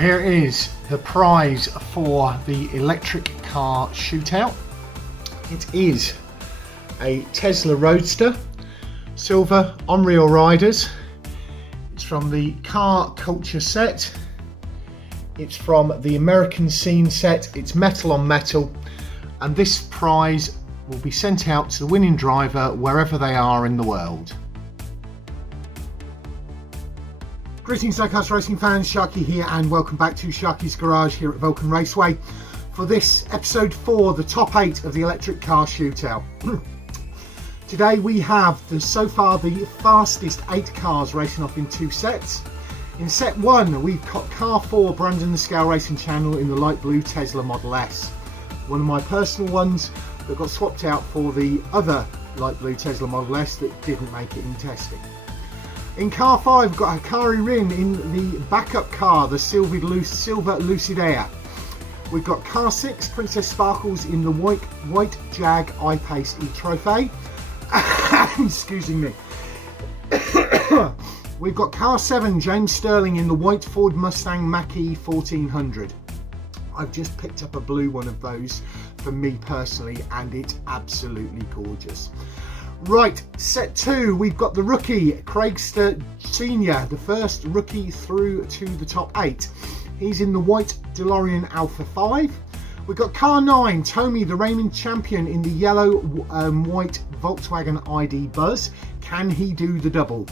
here is the prize for the electric car shootout. It is a Tesla Roadster, silver on-reel riders. It's from the Car Culture set. It's from the American Scene set. It's metal on metal, and this prize will be sent out to the winning driver wherever they are in the world. Greetings Diecast Racing fans, Sharky here, and welcome back to Sharky's Garage here at Vulcan Raceway for this episode 4, the top 8 of the electric car shootout. Today we have so far the fastest 8 cars racing off in 2 sets. In set 1 we've got car 4, Brandon the Scale Racing Channel in the light blue Tesla Model S. One of my personal ones that got swapped out for the other light blue Tesla Model S that didn't make it in testing. In car 5 we've got Hakari in the backup car, the silver Lucid Air. We've got car 6, Princess Sparkles in the white Jag I-Pace E-Trophy. Excuse me. We've got car 7, James Stirling in the white Ford Mustang Mach-E 1400. I've just picked up a blue one of those for me personally, and it's absolutely gorgeous. Right, set 2, we've got the rookie, Craigster Senior, the first rookie through to the top 8. He's in the white DeLorean Alpha 5. We've got car 9, Tomi, the reigning champion in the yellow white Volkswagen ID Buzz. Can he do the double?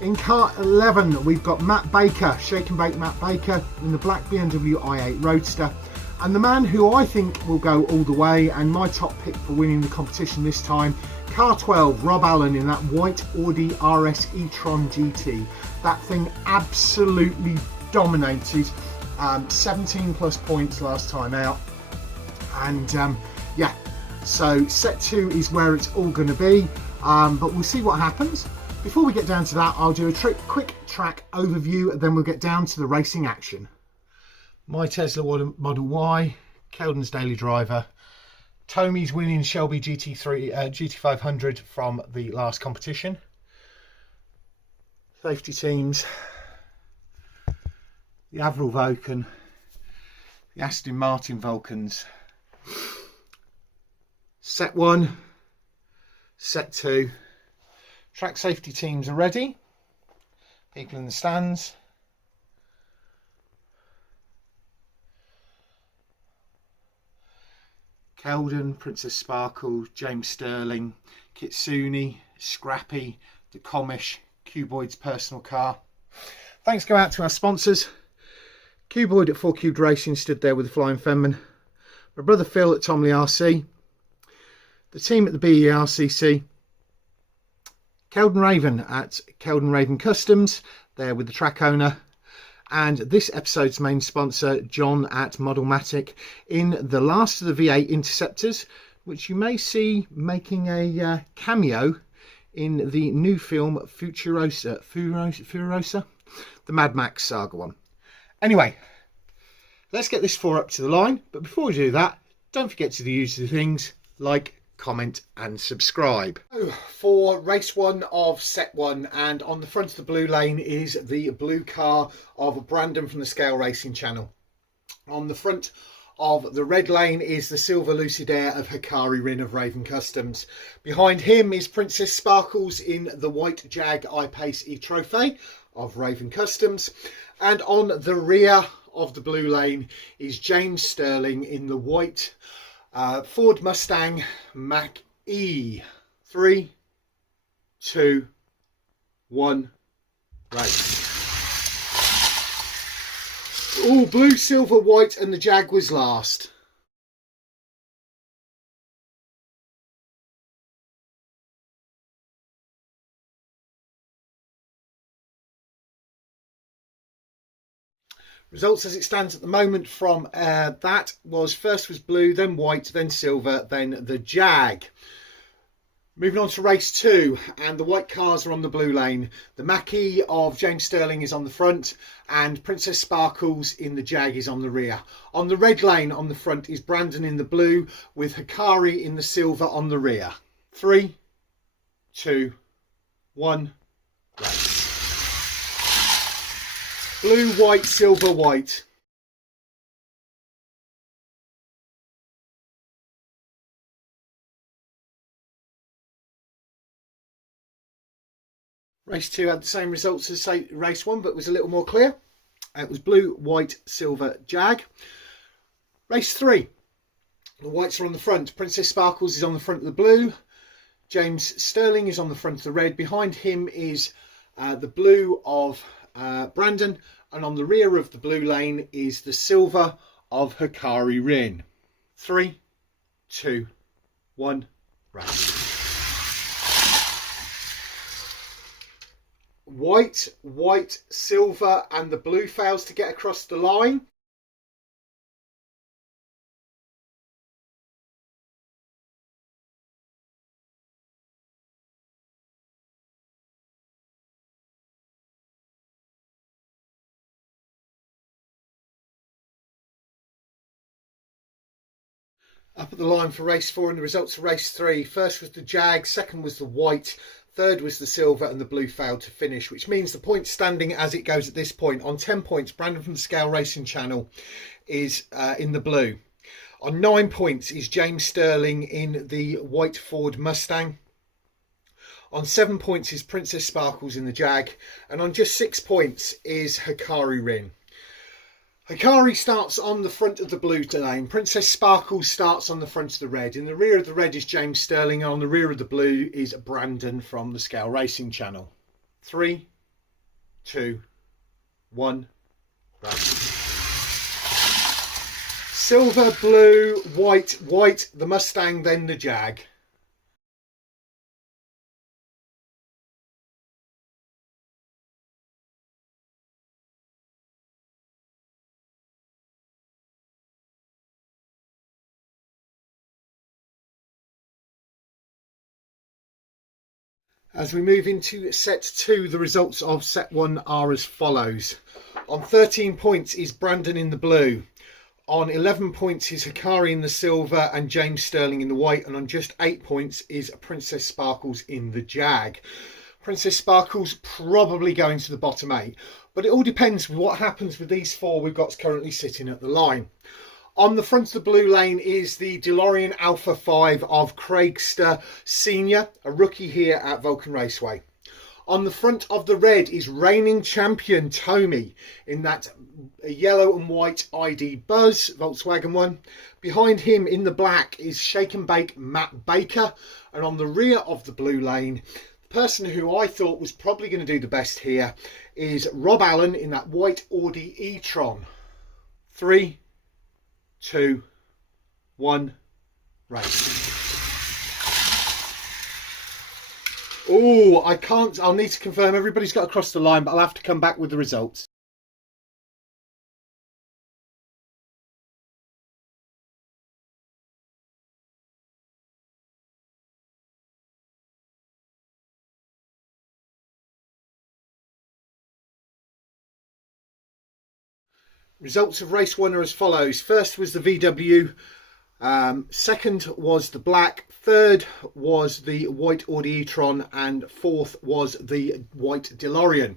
In car 11, we've got Matt Baker, Shake and Bake Matt Baker in the black BMW i8 Roadster. And the man who I think will go all the way, and my top pick for winning the competition this time, car 12, Rob Allen in that white Audi RS e-tron GT. That thing absolutely dominated. 17 plus points last time out. And yeah, so set 2 is where it's all going to be. But we'll see what happens. Before we get down to that, I'll do a quick track overview, and then we'll get down to the racing action. My Tesla Model Y, Keldon's daily driver, Tomi's winning Shelby GT500 from the last competition. Safety teams, the Averill Vulcan, the Aston Martin Vulcans. Set 1, set 2. Track safety teams are ready. People in the stands. Keldon, Princess Sparkle, James Stirling, Kitsune, Scrappy, the Comish, Cuboid's personal car. Thanks go out to our sponsors. Cuboid at 4 Cubed Racing stood there with the Flying Fenman. My brother Phil at Tomley RC. The team at the BERCC. Keldon Raven at Keldon Raven Customs, there with the track owner. And this episode's main sponsor, John at Modelmatic, in the last of the V8 Interceptors, which you may see making a cameo in the new film Furiosa, the Mad Max saga one. Anyway, let's get this 4 up to the line. But before we do that, don't forget to do the usual things like comment and subscribe. For race 1 of set 1, and on the front of the blue lane is the blue car of Brandon from the Scale Racing Channel. On the front of the red lane is the silver Lucid Air of Hakari Rin of Raven Customs. Behind him is Princess Sparkles in the white Jag I-Pace E-Trophy of Raven Customs. And on the rear of the blue lane is James Stirling in the white Ford Mustang Mach-E. 3, 2, 1, race. All blue, silver, white, and the Jag was last. Results as it stands at the moment from that was first was blue, then white, then silver, then the Jag. Moving on to race 2, and the white cars are on the blue lane. The Mach-E of James Stirling is on the front, and Princess Sparkles in the Jag is on the rear. On the red lane on the front is Brandon in the blue, with Hakari in the silver on the rear. 3, 2, 1, race. Blue, white, silver, white. Race 2 had the same results as race 1, but was a little more clear. It was blue, white, silver, Jag. Race 3. The whites are on the front. Princess Sparkles is on the front of the blue. James Stirling is on the front of the red. Behind him is the blue of Brandon. And on the rear of the blue lane is the silver of Hakari Rin. 3, 2, 1, race. White, white, silver and the blue fails to get across the line. Up at the line for race 4 and the results of race 3. First was the Jag, second was the white, third was the silver and the blue failed to finish, which means the point standing as it goes at this point. On 10 points, Brandon from the Scale Racing Channel is in the blue. On 9 points is James Stirling in the white Ford Mustang. On 7 points is Princess Sparkles in the Jag. And on just 6 points is Hakari Rin. Hakari starts on the front of the blue lane. Princess Sparkles starts on the front of the red. In the rear of the red is James Stirling. And on the rear of the blue is Brandon from the Scale Racing Channel. 3, 2, 1, race. Silver, blue, white, white, the Mustang, then the Jag. As we move into set 2, the results of set 1 are as follows. On 13 points is Brandon in the blue. On 11 points is Hakari in the silver and James Stirling in the white. And on just 8 points is Princess Sparkles in the Jag. Princess Sparkles probably going to the bottom 8. But it all depends what happens with these 4 we've got currently sitting at the line. On the front of the blue lane is the DeLorean Alpha 5 of Craigster Senior, a rookie here at Vulcan Raceway. On the front of the red is reigning champion Tomi in that yellow and white ID Buzz, Volkswagen one. Behind him in the black is Shake and Bake Matt Baker. And on the rear of the blue lane, the person who I thought was probably going to do the best here is Rob Allen in that white Audi e-tron. 3, 2, 1, race. Oh, I can't. I'll need to confirm everybody's got across the line, but I'll have to come back with the results. Results of race 1 are as follows. First was the VW. Second was the black. Third was the white Audi e-tron. And fourth was the white DeLorean.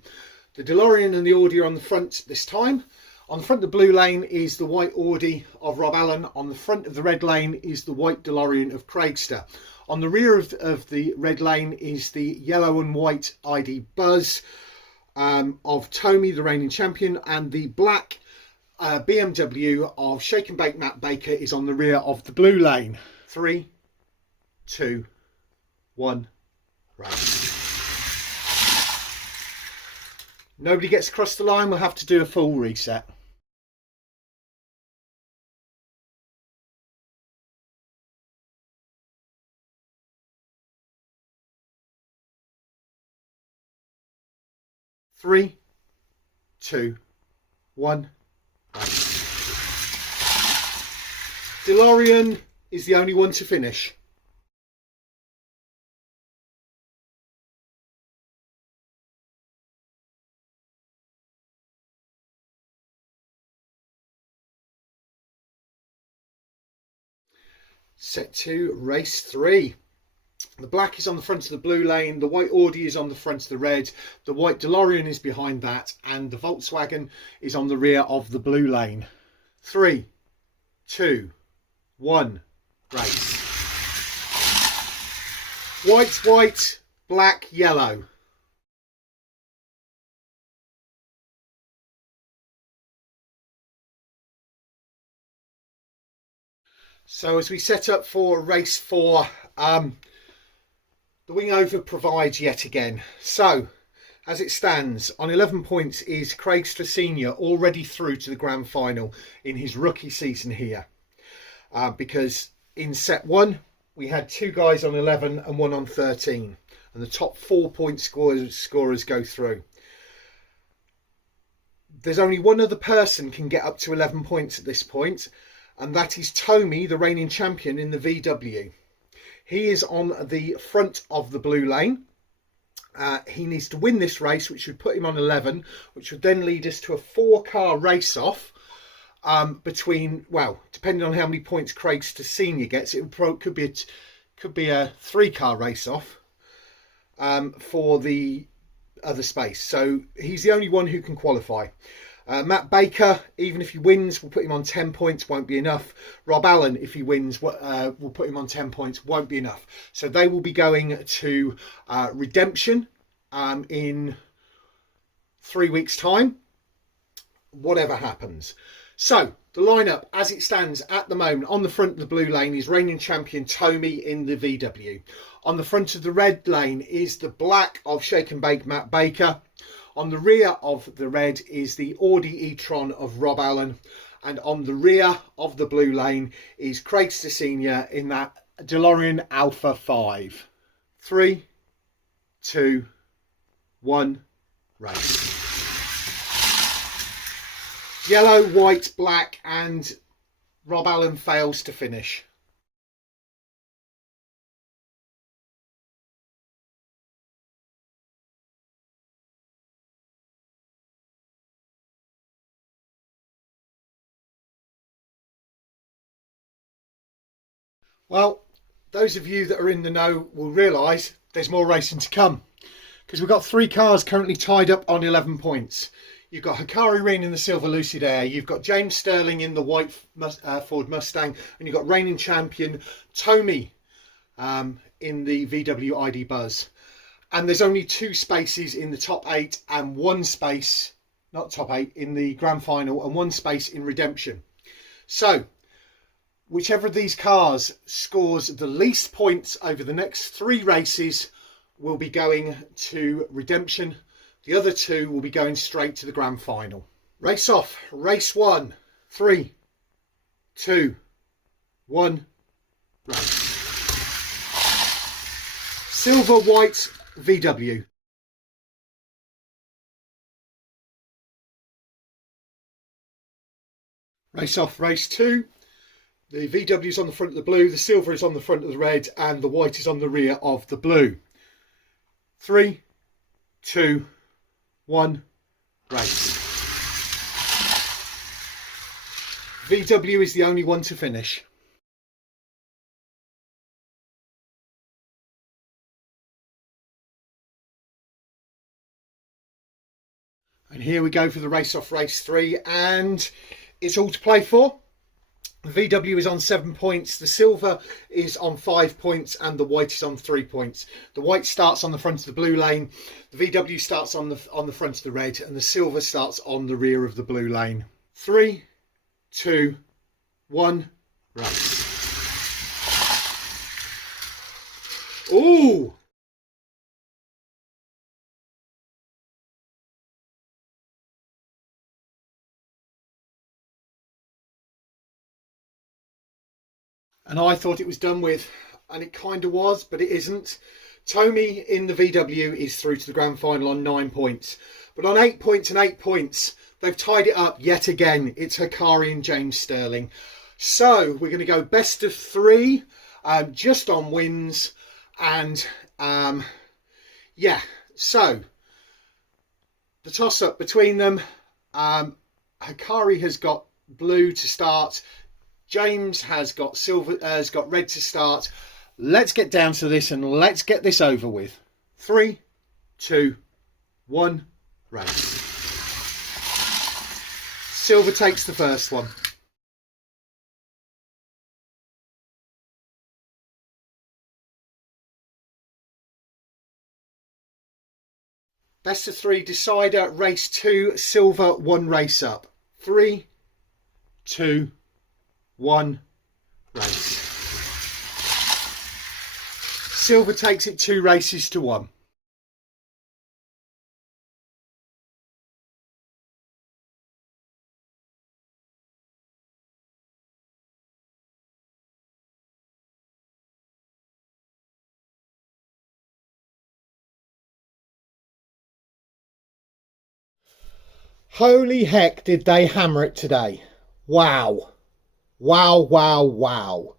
The DeLorean and the Audi are on the front this time. On the front of the blue lane is the white Audi of Rob Allen. On the front of the red lane is the white DeLorean of Craigster. On the rear of the red lane is the yellow and white ID Buzz of Tomi, the reigning champion. And the black BMW of Shake and Bake Matt Baker is on the rear of the blue lane. 3, 2, 1, race. Nobody gets across the line. We'll have to do a full reset. Three, 2, 1. DeLorean is the only one to finish. Set 2, race 3. The black is on the front of the blue lane, the white Audi is on the front of the red, the white DeLorean is behind that, and the Volkswagen is on the rear of the blue lane. 3, 2, 1, race. White, white, black, yellow. So as we set up for race 4, the wing over provides yet again. So as it stands, on 11 points is Craigster Senior, already through to the grand final in his rookie season here. Because in set 1 we had 2 guys on 11 and 1 on 13, and the top 4 point scorers go through. There's only one other person can get up to 11 points at this point, and that is Tomi, the reigning champion in the VW. He is on the front of the blue lane. He needs to win this race, which would put him on 11, which would then lead us to a 4-car race-off between, well, depending on how many points Craigster Senior gets, it could be a 3-car race-off for the other space. So he's the only one who can qualify. Matt Baker, even if he wins, will put him on 10 points, won't be enough. Rob Allen, if he wins, will put him on 10 points, won't be enough. So they will be going to redemption in 3 weeks' time, whatever happens. So the lineup as it stands at the moment, on the front of the blue lane is reigning champion Tomi in the VW. On the front of the red lane is the black of Shake and Bake Matt Baker. On the rear of the red is the Audi e-tron of Rob Allen. And on the rear of the blue lane is Craigster Senior in that DeLorean Alpha 5. 3, 2, 1, race. Yellow, white, black, and Rob Allen fails to finish. Well, those of you that are in the know will realise there's more racing to come, because we've got 3 cars currently tied up on 11 points. You've got Hakari in the silver Lucid Air, you've got James Stirling in the white Ford Mustang, and you've got reigning champion Tomi in the VW ID Buzz. And there's only 2 spaces in the top 8 and 1 space, not top 8, in the grand final, and 1 space in redemption. So whichever of these cars scores the least points over the next 3 races will be going to redemption. The other 2 will be going straight to the grand final. Race off. Race 1. 3, 2, 1. Race. Silver, white, VW. Race off. Race 2. The VW is on the front of the blue, the silver is on the front of the red, and the white is on the rear of the blue. 3, 2, 1, race. VW is the only one to finish. And here we go for the race off race 3, and it's all to play for. The VW is on 7 points, the silver is on 5 points, and the white is on 3 points. The white starts on the front of the blue lane, the VW starts on the front of the red, and the silver starts on the rear of the blue lane. 3, 2, 1, race. Ooh! And I thought it was done with, and it kind of was, but it isn't. Tomi in the VW is through to the grand final on 9 points. But on 8 points and 8 points, they've tied it up yet again. It's Hakari and James Stirling. So we're going to go best of 3, just on wins. And yeah, so the toss-up between them. Hakari has got blue to start. James has got silver, has got red to start. let's get down to this and let's get this over with. 3, 2, 1, race. Silver takes the first one. Best of 3 decider, race 2, Silver 1 race up. 3, 2, 1, race. Silver takes it 2 races to 1. Holy heck, did they hammer it today. Wow. Wow, wow, wow.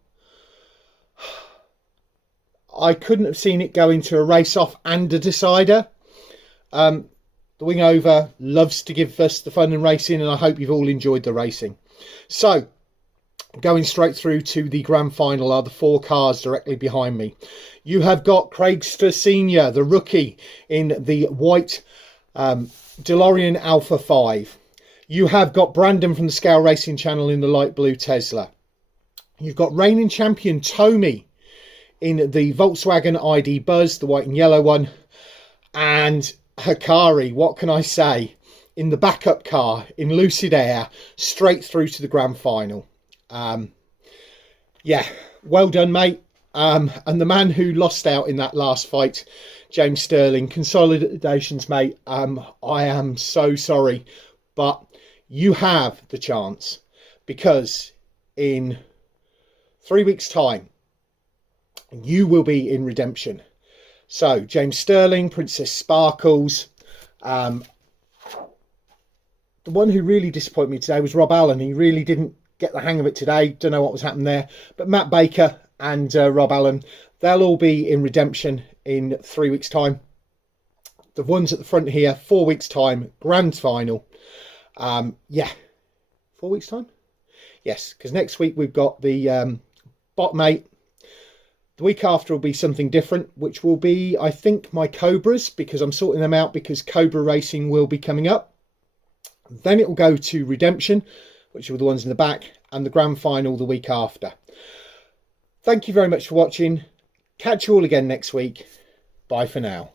I couldn't have seen it go into a race off and a decider. The Wing Over loves to give us the fun and racing, and I hope you've all enjoyed the racing. So, going straight through to the grand final are the 4 cars directly behind me. You have got Craigster Senior, the rookie, in the white DeLorean Alpha 5. You have got Brandon from the Scale Racing channel in the light blue Tesla. You've got reigning champion Tomi in the Volkswagen ID Buzz, the white and yellow one. And Hakari, what can I say, in the backup car in Lucid Air, straight through to the grand final. Yeah, well done, mate. And the man who lost out in that last fight, James Stirling, consolidations, mate. I am so sorry, but you have the chance, because in 3 weeks' time, you will be in redemption. So, James Stirling, Princess Sparkles. The one who really disappointed me today was Rob Allen. He really didn't get the hang of it today. Don't know what was happening there. But Matt Baker and Rob Allen, they'll all be in redemption in 3 weeks' time. The ones at the front here, 4 weeks' time, grand final. Yeah, 4 weeks' time? Yes, because next week we've got the bot mate. The week after will be something different, which will be, I think, my Cobras, because I'm sorting them out, because Cobra Racing will be coming up. Then it will go to Redemption, which are the ones in the back, and the grand final the week after. Thank you very much for watching. Catch you all again next week. Bye for now.